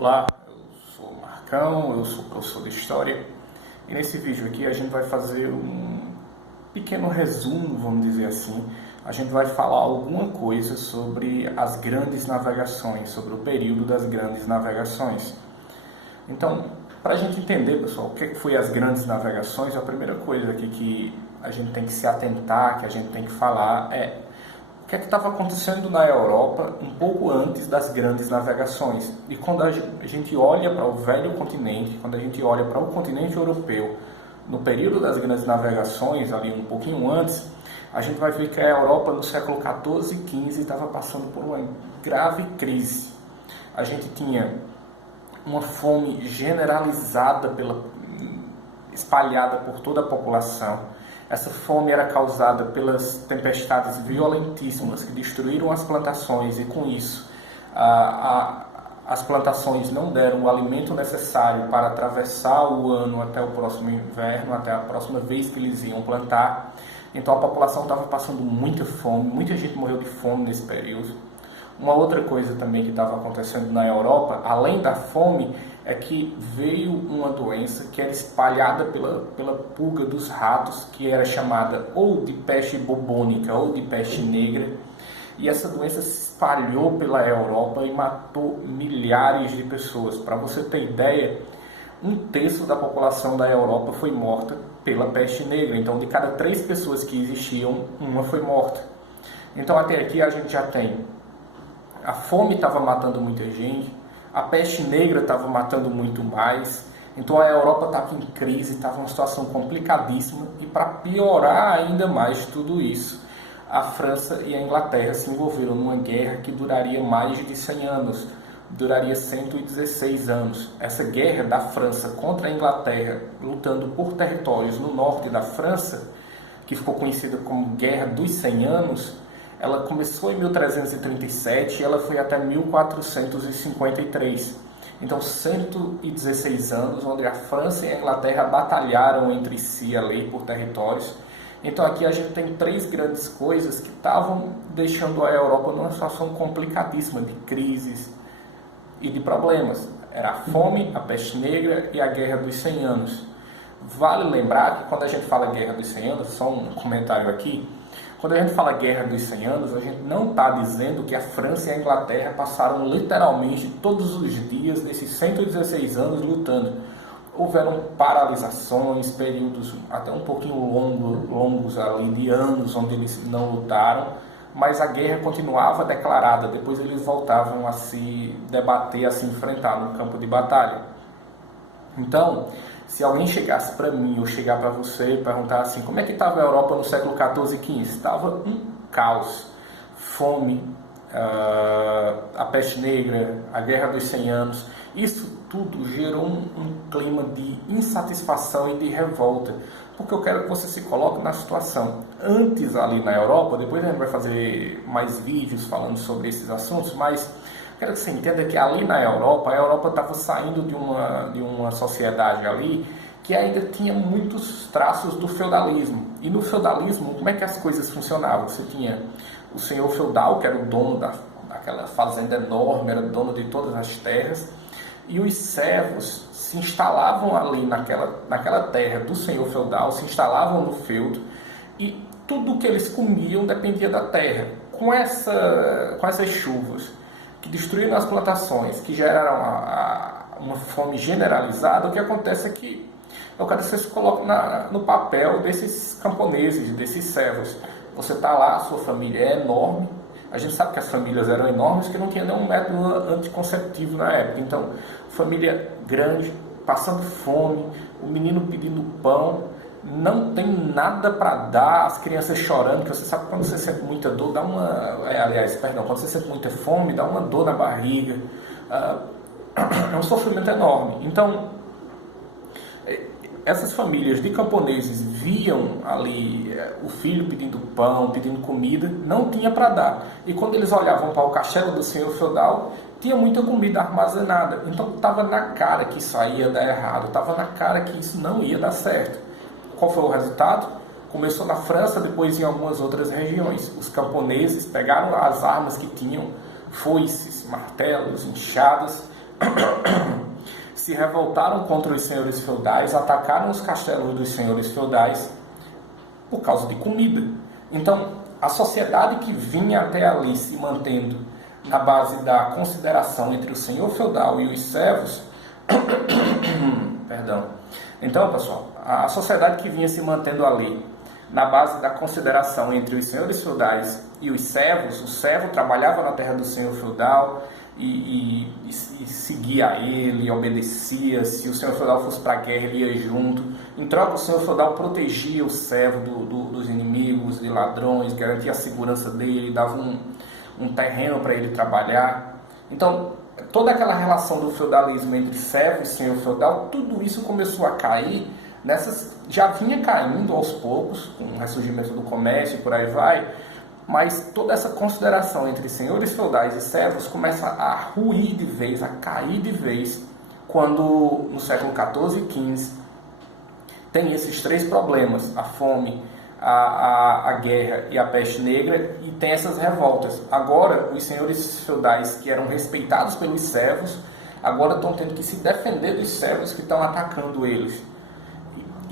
Olá, eu sou o Marcão, eu sou professor de História e nesse vídeo aqui a gente vai fazer um pequeno resumo, vamos dizer assim. A gente vai falar alguma coisa sobre as grandes navegações, sobre o período das grandes navegações. Então, para a gente entender, pessoal, o que foi as grandes navegações, a primeira coisa aqui que a gente tem que se atentar, que a gente tem que falar é o que estava acontecendo na Europa um pouco antes das grandes navegações. E quando a gente olha para o velho continente, quando a gente olha para o continente europeu, no período das grandes navegações, ali um pouquinho antes, a gente vai ver que a Europa no século XIV e XV estava passando por uma grave crise. A gente tinha uma fome generalizada, espalhada por toda a população. Essa fome era causada pelas tempestades violentíssimas que destruíram as plantações e com isso as plantações não deram o alimento necessário para atravessar o ano até o próximo inverno, até a próxima vez que eles iam plantar. Então a população estava passando muita fome, muita gente morreu de fome nesse período. Uma outra coisa também que estava acontecendo na Europa, além da fome, é que veio uma doença que era espalhada pela pulga dos ratos, que era chamada ou de peste bubônica ou de peste negra. E essa doença se espalhou pela Europa e matou milhares de pessoas. Para você ter ideia, 1/3 da população da Europa foi morta pela peste negra. Então, de cada 3 pessoas que existiam, uma foi morta. Então, até aqui a gente já tem a fome estava matando muita gente, a peste negra estava matando muito mais, então a Europa estava em crise, estava uma situação complicadíssima e para piorar ainda mais tudo isso, a França e a Inglaterra se envolveram numa guerra que duraria mais de 100 anos, duraria 116 anos. Essa guerra da França contra a Inglaterra, lutando por territórios no norte da França, que ficou conhecida como Guerra dos 100 Anos, ela começou em 1337 e ela foi até 1453. Então, 116 anos, onde a França e a Inglaterra batalharam entre si ali por territórios. Então, aqui a gente tem 3 grandes coisas que estavam deixando a Europa numa situação complicadíssima de crises e de problemas. Era a fome, a peste negra e a Guerra dos 100 Anos. Vale lembrar que quando a gente fala Guerra dos 100 Anos, só um comentário aqui, quando a gente fala Guerra dos 100 Anos, a gente não está dizendo que a França e a Inglaterra passaram literalmente todos os dias desses 116 anos lutando. Houveram paralisações, períodos até um pouquinho longos ali, de anos, onde eles não lutaram, mas a guerra continuava declarada, depois eles voltavam a se debater, a se enfrentar no campo de batalha. Então, se alguém chegasse para mim ou chegar para você e perguntar assim, como é que estava a Europa no século XIV e XV? Estava um caos, fome, a peste negra, a Guerra dos 100 Anos. Isso tudo gerou um clima de insatisfação e de revolta, porque eu quero que você se coloque na situação antes ali na Europa. Depois a gente vai fazer mais vídeos falando sobre esses assuntos, mas quero que você entenda que ali na Europa, a Europa estava saindo de uma sociedade ali que ainda tinha muitos traços do feudalismo. E no feudalismo, como é que as coisas funcionavam? Você tinha o senhor feudal, que era o dono daquela fazenda enorme, era dono de todas as terras, e os servos se instalavam ali naquela terra do senhor feudal, se instalavam no feudo, e tudo que eles comiam dependia da terra. Com essas chuvas que destruíram as plantações, que geraram uma fome generalizada, o que acontece é que eu quero que você se coloque no papel desses camponeses, desses servos. Você está lá, a sua família é enorme, a gente sabe que as famílias eram enormes, que não tinha nenhum método anticonceptivo na época. Então, família grande, passando fome, o menino pedindo pão, não tem nada para dar, as crianças chorando, que você sabe que quando você sente muita dor, quando você sente muita fome, dá uma dor na barriga, é um sofrimento enorme. Então, essas famílias de camponeses viam ali o filho pedindo pão, pedindo comida, não tinha para dar. E quando eles olhavam para o castelo do senhor feudal, tinha muita comida armazenada. Então estava na cara que isso aí ia dar errado, estava na cara que isso não ia dar certo. Qual foi o resultado? Começou na França, depois em algumas outras regiões. Os camponeses pegaram as armas que tinham, foices, martelos, enxadas, se revoltaram contra os senhores feudais, atacaram os castelos dos senhores feudais por causa de comida. Então, a sociedade que vinha até ali se mantendo na base da consideração entre o senhor feudal e os servos, perdão. Então, pessoal, a sociedade que vinha se mantendo ali na base da consideração entre os senhores feudais e os servos, o servo trabalhava na terra do senhor feudal e seguia ele, obedecia. Se o senhor feudal fosse para a guerra, ele ia junto. Em troca, o senhor feudal protegia o servo dos inimigos, de ladrões, garantia a segurança dele, dava um terreno para ele trabalhar. Então, toda aquela relação do feudalismo entre servo e senhor feudal, tudo isso começou a cair. Já vinha caindo aos poucos, com o ressurgimento do comércio e por aí vai, mas toda essa consideração entre senhores feudais e servos começa a ruir de vez, a cair de vez, quando no século XIV e XV tem esses três problemas: a fome, a guerra e a peste negra, e tem essas revoltas. Agora, os senhores feudais que eram respeitados pelos servos, agora estão tendo que se defender dos servos que estão atacando eles.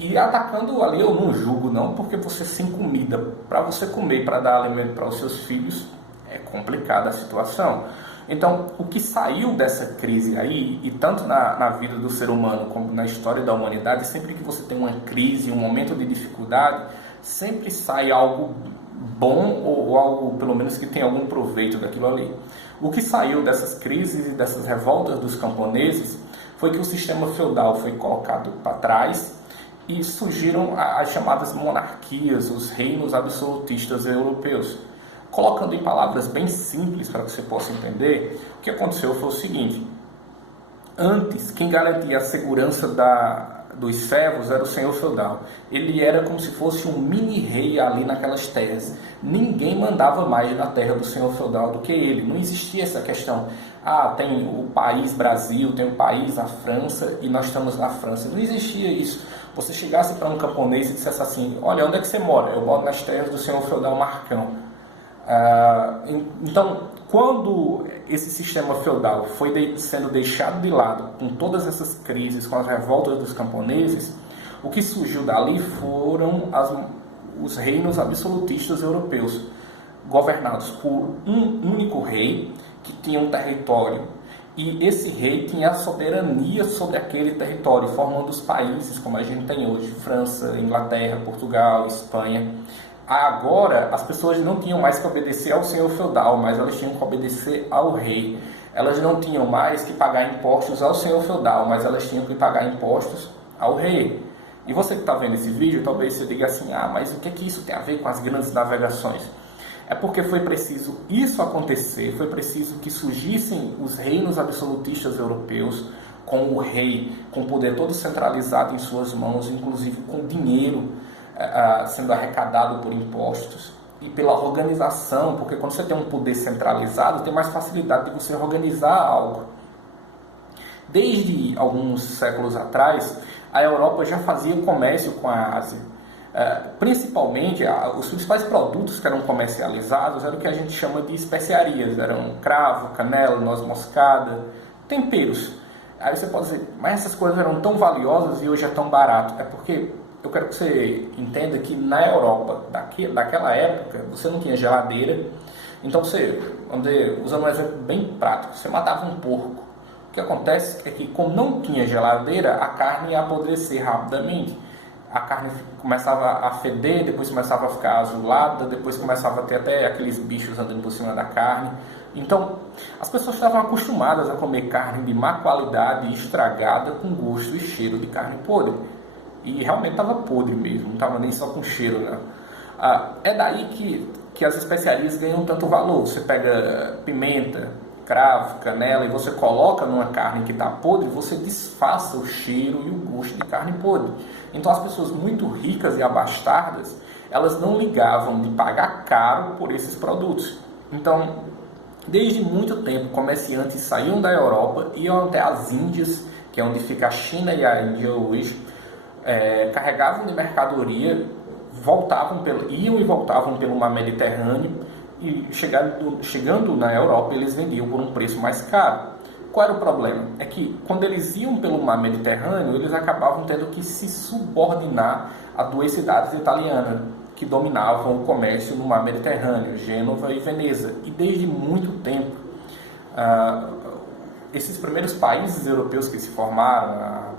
E atacando ali eu não julgo não, porque você sem comida, para você comer, para dar alimento para os seus filhos, é complicada a situação. Então, o que saiu dessa crise aí, e tanto na vida do ser humano como na história da humanidade, sempre que você tem uma crise, um momento de dificuldade, sempre sai algo bom ou algo, pelo menos, que tem algum proveito daquilo ali. O que saiu dessas crises e dessas revoltas dos camponeses foi que o sistema feudal foi colocado para trás e surgiram as chamadas monarquias, os reinos absolutistas europeus. Colocando em palavras bem simples para que você possa entender, o que aconteceu foi o seguinte: antes, quem garantia a segurança dos servos era o senhor feudal. Ele era como se fosse um mini-rei ali naquelas terras. Ninguém mandava mais na terra do senhor feudal do que ele. Não existia essa questão: tem o país Brasil, tem o país a França e nós estamos na França. Não existia isso. Você chegasse para um camponês e dissesse assim: olha, onde é que você mora? Eu moro nas terras do senhor feudal Marcão. Então, quando esse sistema feudal foi sendo deixado de lado, com todas essas crises, com as revoltas dos camponeses, o que surgiu dali foram os reinos absolutistas europeus, governados por um único rei que tinha um território, e esse rei tinha a soberania sobre aquele território, formando os países como a gente tem hoje: França, Inglaterra, Portugal, Espanha. Agora, as pessoas não tinham mais que obedecer ao senhor feudal, mas elas tinham que obedecer ao rei. Elas não tinham mais que pagar impostos ao senhor feudal, mas elas tinham que pagar impostos ao rei. E você que está vendo esse vídeo, talvez você diga assim: mas o que é que isso tem a ver com as grandes navegações? É porque foi preciso isso acontecer, foi preciso que surgissem os reinos absolutistas europeus, com o rei, com o poder todo centralizado em suas mãos, inclusive com dinheiro sendo arrecadado por impostos e pela organização, porque quando você tem um poder centralizado, tem mais facilidade de você organizar algo. Desde alguns séculos atrás, a Europa já fazia comércio com a Ásia. Principalmente, os principais produtos que eram comercializados eram o que a gente chama de especiarias. Eram cravo, canela, noz moscada, temperos. Aí você pode dizer: mas essas coisas eram tão valiosas e hoje é tão barato. É porque eu quero que você entenda que na Europa, daquela época, você não tinha geladeira. Então você, usando um exemplo bem prático, você matava um porco. O que acontece é que, como não tinha geladeira, a carne ia apodrecer rapidamente. A carne começava a feder, depois começava a ficar azulada, depois começava a ter até aqueles bichos andando por cima da carne. Então, as pessoas estavam acostumadas a comer carne de má qualidade, estragada, com gosto e cheiro de carne podre. E realmente estava podre mesmo, não estava nem só com cheiro, né? É daí que as especiarias ganham tanto valor. Você pega pimenta, cravo, canela e você coloca numa carne que está podre, você disfarça o cheiro e o gosto de carne podre. Então as pessoas muito ricas e abastardas, elas não ligavam de pagar caro por esses produtos. Então, desde muito tempo, comerciantes saíam da Europa, iam até as Índias, que é onde fica a China e a Índia hoje, carregavam de mercadoria, iam e voltavam pelo mar Mediterrâneo, e chegando na Europa eles vendiam por um preço mais caro. qual era o problema? É que quando eles iam pelo mar Mediterrâneo, eles acabavam tendo que se subordinar a duas cidades italianas que dominavam o comércio no mar Mediterrâneo, Gênova e Veneza. E desde muito tempo, esses primeiros países europeus que se formaram,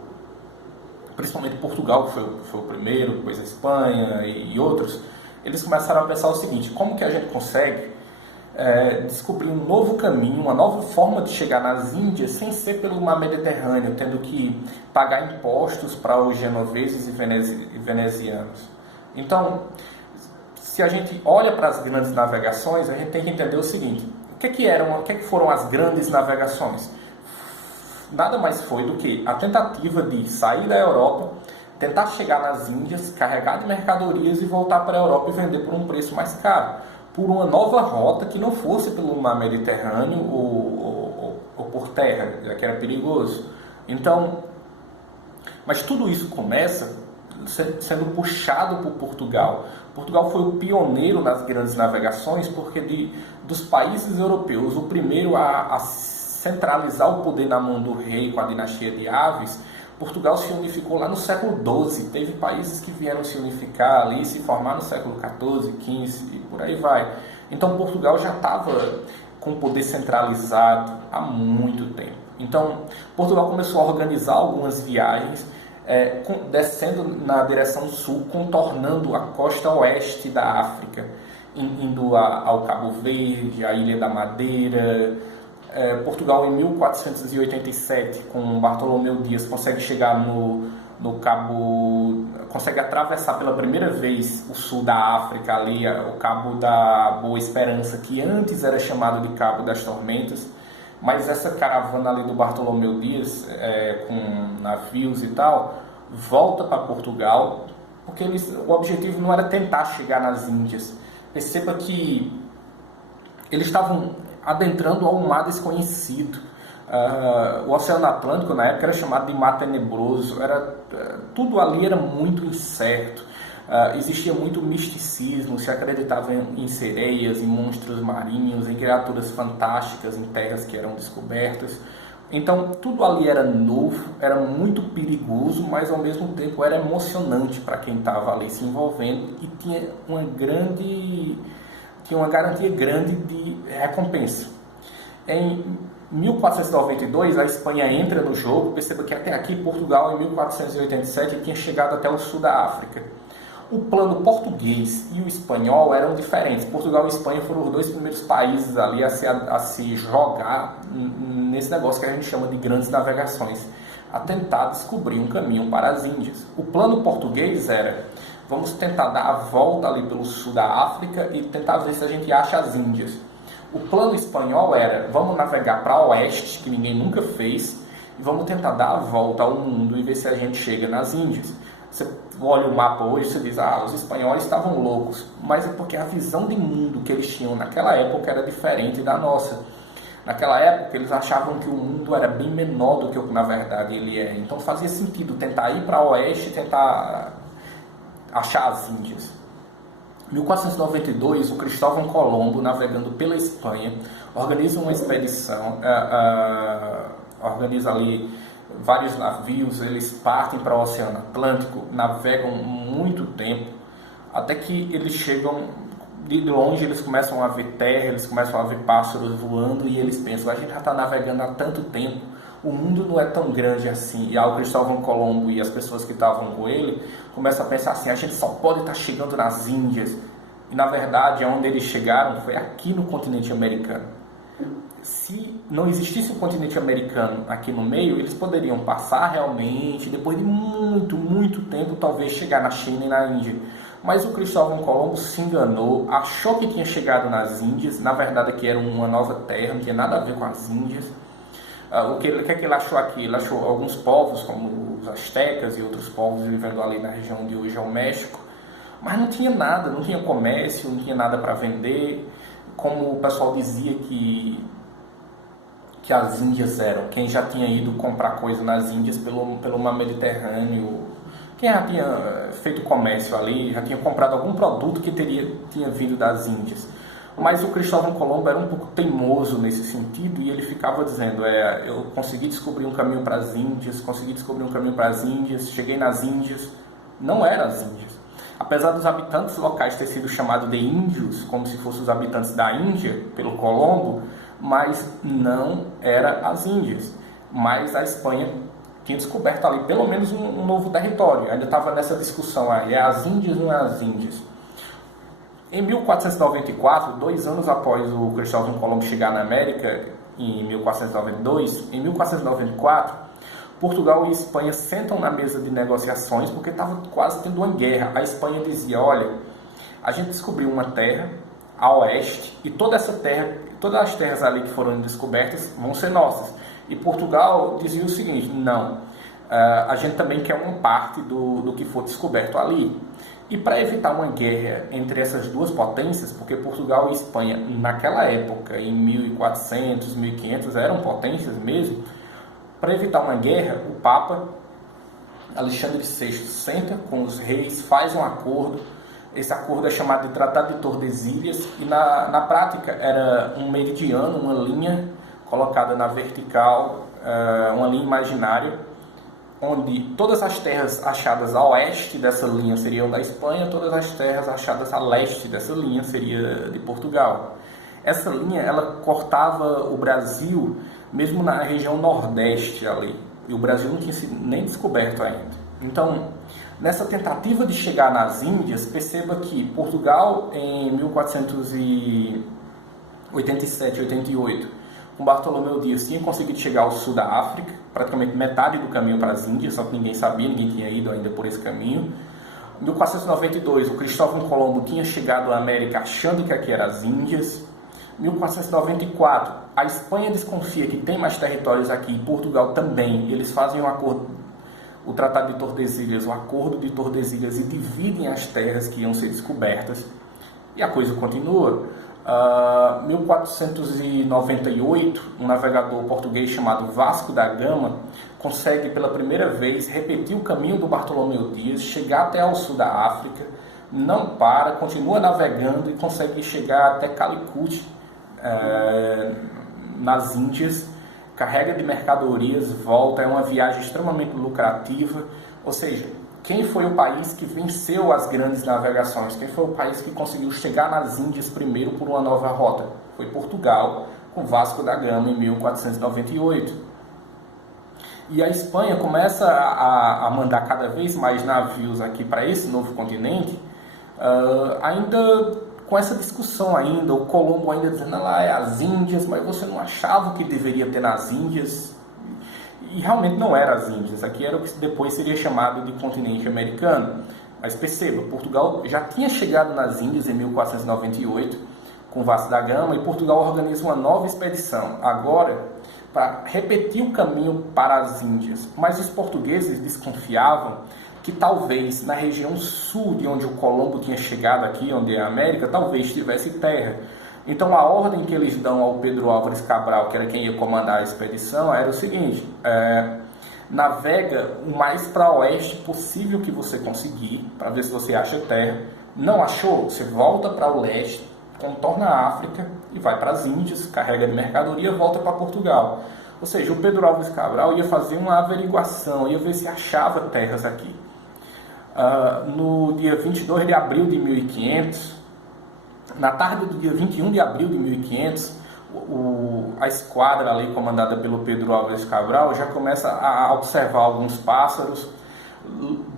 principalmente Portugal, que foi o primeiro, depois a Espanha e outros, eles começaram a pensar o seguinte: como que a gente consegue descobrir um novo caminho, uma nova forma de chegar nas Índias sem ser pelo mar Mediterrâneo, tendo que pagar impostos para os genoveses e venezianos. Então, se a gente olha para as grandes navegações, a gente tem que entender o seguinte: o que foram as grandes navegações? Nada mais foi do que a tentativa de sair da Europa, tentar chegar nas Índias, carregar de mercadorias e voltar para a Europa e vender por um preço mais caro, por uma nova rota que não fosse pelo mar Mediterrâneo ou por terra, já que era perigoso. Então, mas tudo isso começa sendo puxado por Portugal. Portugal foi o pioneiro nas grandes navegações, porque dos países europeus, o primeiro a centralizar o poder na mão do rei com a dinastia de Aves, Portugal se unificou lá no século XII. Teve países que vieram se unificar ali, se formar no século XIV, XV e por aí vai. Então Portugal já estava com o poder centralizado há muito tempo. Então Portugal começou a organizar algumas viagens, descendo na direção sul, contornando a costa oeste da África, indo ao Cabo Verde, à Ilha da Madeira. Portugal, em 1487, com Bartolomeu Dias, consegue chegar no Cabo, consegue atravessar pela primeira vez o sul da África, ali, o Cabo da Boa Esperança, que antes era chamado de Cabo das Tormentas. Mas essa caravana ali do Bartolomeu Dias, com navios e tal, volta para Portugal, porque o objetivo não era tentar chegar nas Índias. Perceba que eles estavam adentrando ao mar desconhecido. O Oceano Atlântico, na época, era chamado de Mar Tenebroso. Tudo ali era muito incerto. Existia muito misticismo, se acreditava em sereias, em monstros marinhos, em criaturas fantásticas, em terras que eram descobertas. Então, tudo ali era novo, era muito perigoso, mas ao mesmo tempo era emocionante para quem estava ali se envolvendo e tinha uma garantia grande de recompensa. Em 1492, a Espanha entra no jogo. Perceba que até aqui Portugal, em 1487, tinha chegado até o sul da África. O plano português e o espanhol eram diferentes. Portugal e Espanha foram os dois primeiros países ali a se jogar nesse negócio que a gente chama de grandes navegações, a tentar descobrir um caminho para as Índias. O plano português era: vamos tentar dar a volta ali pelo sul da África e tentar ver se a gente acha as Índias. O plano espanhol era: vamos navegar para oeste, que ninguém nunca fez, e vamos tentar dar a volta ao mundo e ver se a gente chega nas Índias. Você olha o mapa hoje e diz: os espanhóis estavam loucos. Mas é porque a visão de mundo que eles tinham naquela época era diferente da nossa. Naquela época eles achavam que o mundo era bem menor do que o que na verdade ele é. Então fazia sentido tentar ir para oeste e tentar achar as Índias. Em 1492, o Cristóvão Colombo, navegando pela Espanha, organiza uma expedição, organiza ali vários navios. Eles partem para o Oceano Atlântico, navegam muito tempo, até que eles chegam, de longe eles começam a ver terra, eles começam a ver pássaros voando, e eles pensam: a gente já está navegando há tanto tempo, o mundo não é tão grande assim. E aí o Cristóvão Colombo e as pessoas que estavam com ele começam a pensar assim: a gente só pode estar chegando nas Índias. E na verdade, onde eles chegaram foi aqui no continente americano. Se não existisse o continente americano aqui no meio, eles poderiam passar realmente, depois de muito, muito tempo, talvez chegar na China e na Índia. Mas o Cristóvão Colombo se enganou, achou que tinha chegado nas Índias. Na verdade, aqui era uma nova terra, não tinha nada a ver com as Índias. O que é que ele achou aqui? Ele achou alguns povos, como os astecas e outros povos vivendo ali na região de hoje é o México. Mas não tinha nada, não tinha comércio, não tinha nada para vender. Como o pessoal dizia que as Índias eram, quem já tinha ido comprar coisa nas Índias pelo mar Mediterrâneo, quem já tinha feito comércio ali, já tinha comprado algum produto que tinha vindo das Índias. Mas o Cristóvão Colombo era um pouco teimoso nesse sentido e ele ficava dizendo, eu consegui descobrir um caminho para as Índias, cheguei nas Índias. Não eram as Índias. Apesar dos habitantes locais ter sido chamados de índios, como se fossem os habitantes da Índia, pelo Colombo, mas não eram as Índias. Mas a Espanha tinha descoberto ali pelo menos um novo território. Ainda estava nessa discussão aí, é as Índias ou não é as Índias? Em 1494, 2 anos após o Cristóvão Colombo chegar na América, em 1492, em 1494, Portugal e Espanha sentam na mesa de negociações porque estava quase tendo uma guerra. A Espanha dizia, olha, a gente descobriu uma terra a oeste e todas as terras ali que foram descobertas vão ser nossas. E Portugal dizia o seguinte, não, a gente também quer uma parte do que for descoberto ali. E para evitar uma guerra entre essas duas potências, porque Portugal e Espanha naquela época, em 1400, 1500, eram potências mesmo, para evitar uma guerra, o Papa Alexandre VI senta com os reis, faz um acordo. Esse acordo é chamado de Tratado de Tordesilhas e na prática era um meridiano, uma linha colocada na vertical, uma linha imaginária, onde todas as terras achadas a oeste dessa linha seriam da Espanha, todas as terras achadas a leste dessa linha seria de Portugal. Essa linha ela cortava o Brasil mesmo na região nordeste ali, e o Brasil não tinha sido nem descoberto ainda. Então, nessa tentativa de chegar nas Índias, perceba que Portugal em 1487, 88, com Bartolomeu Dias tinha conseguido chegar ao sul da África, praticamente metade do caminho para as Índias, só que ninguém sabia, ninguém tinha ido ainda por esse caminho. Em 1492, o Cristóvão Colombo tinha chegado à América achando que aqui eram as Índias. 1494, a Espanha desconfia que tem mais territórios aqui, e Portugal também. Eles fazem um acordo, o Tratado de Tordesilhas, o Acordo de Tordesilhas, e dividem as terras que iam ser descobertas. E a coisa continua. 1498, um navegador português chamado Vasco da Gama consegue pela primeira vez repetir o caminho do Bartolomeu Dias, chegar até ao sul da África, não para, continua navegando e consegue chegar até Calicut, nas Índias, carrega de mercadorias, volta, é uma viagem extremamente lucrativa. Ou seja, quem foi o país que venceu as grandes navegações? Quem foi o país que conseguiu chegar nas Índias primeiro por uma nova rota? Foi Portugal, com Vasco da Gama em 1498. E a Espanha começa a mandar cada vez mais navios aqui para esse novo continente, ainda com essa discussão ainda, o Colombo ainda dizendo, lá é as Índias, mas você não achava que deveria ter nas Índias? E realmente não era as Índias, aqui era o que depois seria chamado de continente americano. Mas perceba, Portugal já tinha chegado nas Índias em 1498, com Vasco da Gama, e Portugal organiza uma nova expedição, agora para repetir o caminho para as Índias. Mas os portugueses desconfiavam que talvez na região sul de onde o Colombo tinha chegado aqui, onde é a América, talvez tivesse terra. Então a ordem que eles dão ao Pedro Álvares Cabral, que era quem ia comandar a expedição, era o seguinte: navega o mais para oeste possível que você conseguir, para ver se você acha terra. Não achou? Você volta para o leste, contorna a África e vai para as Índias, carrega de mercadoria e volta para Portugal. Ou seja, o Pedro Álvares Cabral ia fazer uma averiguação, ia ver se achava terras aqui. No dia 22 de abril de 1500, na tarde do dia 21 de abril de 1500, a esquadra ali comandada pelo Pedro Álvares Cabral já começa a observar alguns pássaros.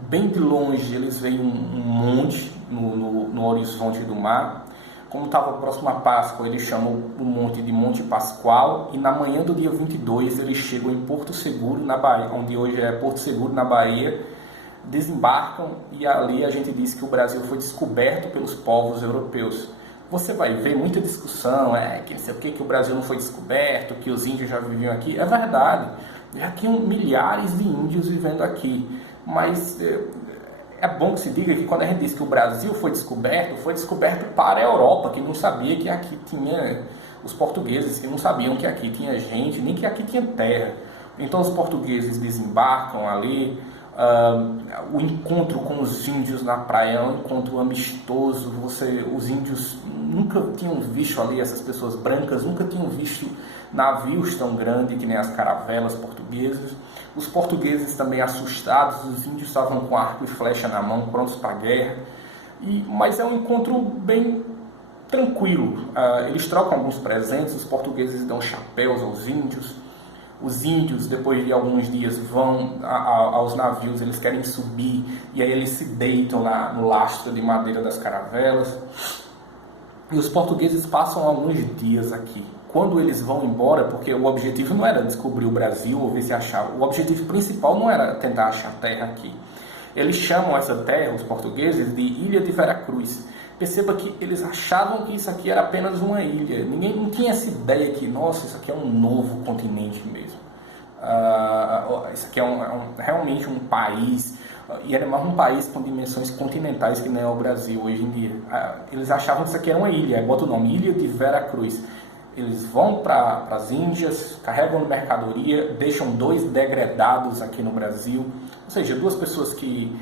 Bem de longe eles veem um monte no horizonte do mar. Como estava próximo à Páscoa, eles chamam o monte de Monte Pascoal, e na manhã do dia 22 eles chegam em Porto Seguro, na Bahia, onde hoje é Porto Seguro, na Bahia, desembarcam, e ali a gente diz que o Brasil foi descoberto pelos povos europeus. Você vai ver muita discussão, que não sei o que o Brasil não foi descoberto, que os índios já viviam aqui. É verdade, já tinham milhares de índios vivendo aqui, mas é bom que se diga que quando a gente diz que o Brasil foi descoberto para a Europa, que não sabia que aqui tinha os portugueses, que não sabiam que aqui tinha gente, nem que aqui tinha terra. Então os portugueses desembarcam ali, O encontro com os índios na praia é um encontro amistoso. Os índios nunca tinham visto ali, essas pessoas brancas nunca tinham visto navios tão grandes que nem as caravelas portuguesas. Os portugueses também assustados, os índios estavam com arco e flecha na mão, prontos para a guerra. Mas é um encontro bem tranquilo. Eles trocam alguns presentes, os portugueses dão chapéus aos índios. Os índios, depois de alguns dias, vão aos navios, eles querem subir, e aí eles se deitam lá no lastro de madeira das caravelas. E os portugueses passam alguns dias aqui. Quando eles vão embora, porque o objetivo não era descobrir o Brasil ou ver se achava, o objetivo principal não era tentar achar terra aqui. Eles chamam essa terra, os portugueses, de Ilha de Veracruz. Perceba que eles achavam que isso aqui era apenas uma ilha. Ninguém não tinha essa ideia que, nossa, isso aqui é um novo continente mesmo. Isso aqui é realmente um país, e era mais um país com dimensões continentais que não é o Brasil hoje em dia. Eles achavam que isso aqui era uma ilha, aí bota o nome, Ilha de Veracruz. Eles vão para as Índias, carregam mercadoria, deixam 2 degredados aqui no Brasil, ou seja, 2 pessoas que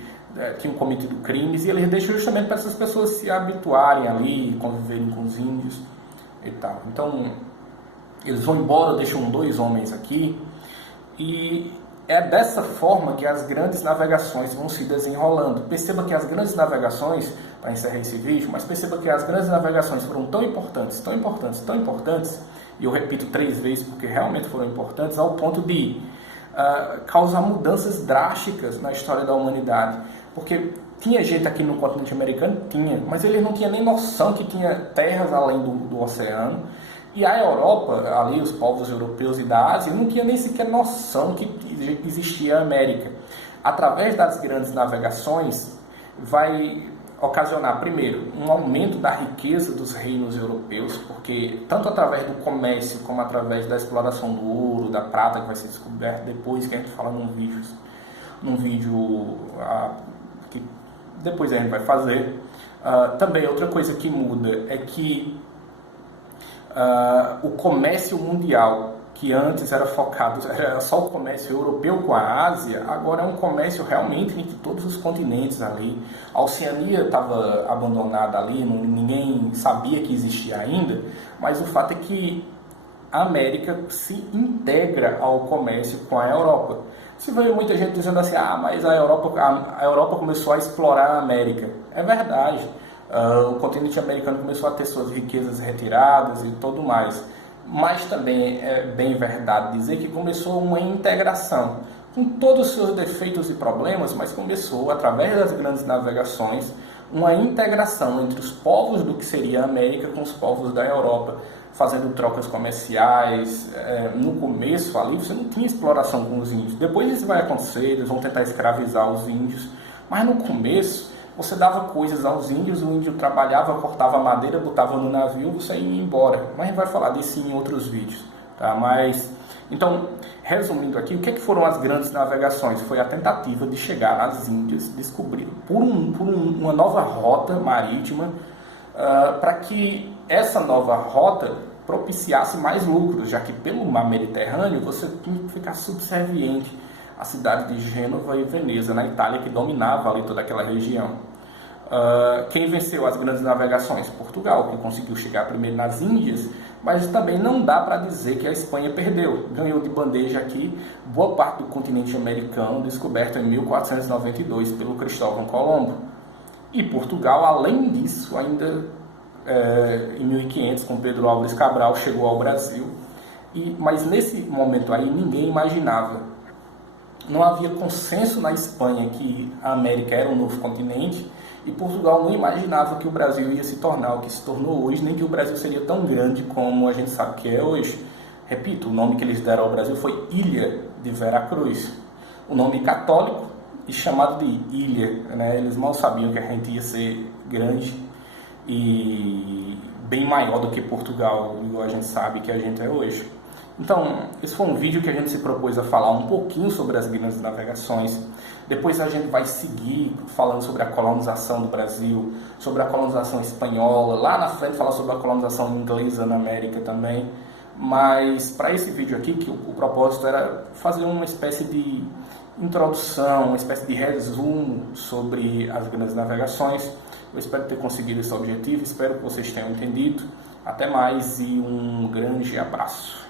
tinham cometido crimes, e eles deixam justamente para essas pessoas se habituarem ali, conviverem com os índios e tal. Então, eles vão embora, deixam 2 homens aqui, e é dessa forma que as grandes navegações vão se desenrolando. Perceba que as grandes navegações, para encerrar esse vídeo, mas perceba que as grandes navegações foram tão importantes, tão importantes, tão importantes, e eu repito 3 vezes porque realmente foram importantes, ao ponto de causar mudanças drásticas na história da humanidade. Porque tinha gente aqui no continente americano, mas eles não tinham nem noção que tinha terras além do oceano. E a Europa, ali os povos europeus e da Ásia, não tinha nem sequer noção que existia a América. Através das grandes navegações, vai ocasionar, primeiro, um aumento da riqueza dos reinos europeus, porque tanto através do comércio, como através da exploração do ouro, da prata, que vai ser descoberto depois, que a gente fala num vídeo que depois a gente vai fazer. Também outra coisa que muda é que o comércio mundial, que antes era só o comércio europeu com a Ásia, agora é um comércio realmente entre todos os continentes ali. A Oceania estava abandonada ali, ninguém sabia que existia ainda, mas o fato é que a América se integra ao comércio com a Europa. Se vê muita gente dizendo assim, mas a Europa começou a explorar a América. É verdade. O continente americano começou a ter suas riquezas retiradas e tudo mais. Mas também é bem verdade dizer que começou uma integração, com todos os seus defeitos e problemas, mas começou, através das grandes navegações, uma integração entre os povos do que seria a América com os povos da Europa, fazendo trocas comerciais. No começo ali você não tinha exploração com os índios. Depois isso vai acontecer, eles vão tentar escravizar os índios, mas no começo você dava coisas aos índios, o índio trabalhava, cortava madeira, botava no navio, você ia embora. Mas a gente vai falar disso em outros vídeos, tá? Então, resumindo aqui, o que foram as grandes navegações? Foi a tentativa de chegar às Índias, descobrir uma nova rota marítima, para que essa nova rota propiciasse mais lucros, já que pelo mar Mediterrâneo você tinha que ficar subserviente à cidade de Gênova e Veneza, na Itália, que dominava ali toda aquela região. Quem venceu as grandes navegações? Portugal, que conseguiu chegar primeiro nas Índias, mas também não dá para dizer que a Espanha perdeu. Ganhou de bandeja aqui boa parte do continente americano, descoberto em 1492 pelo Cristóvão Colombo. E Portugal, além disso, ainda em 1500, com Pedro Álvares Cabral, chegou ao Brasil. Mas nesse momento aí ninguém imaginava. Não havia consenso na Espanha que a América era um novo continente, e Portugal não imaginava que o Brasil ia se tornar o que se tornou hoje, nem que o Brasil seria tão grande como a gente sabe que é hoje. Repito, o nome que eles deram ao Brasil foi Ilha de Veracruz. O nome católico e chamado de Ilha, né? Eles mal sabiam que a gente ia ser grande e bem maior do que Portugal, igual a gente sabe que a gente é hoje. Então, esse foi um vídeo que a gente se propôs a falar um pouquinho sobre as grandes navegações. Depois a gente vai seguir falando sobre a colonização do Brasil, sobre a colonização espanhola. Lá na frente falar sobre a colonização inglesa na América também. Mas para esse vídeo aqui, que o propósito era fazer uma espécie de introdução, uma espécie de resumo sobre as grandes navegações. Eu espero ter conseguido esse objetivo, espero que vocês tenham entendido. Até mais e um grande abraço.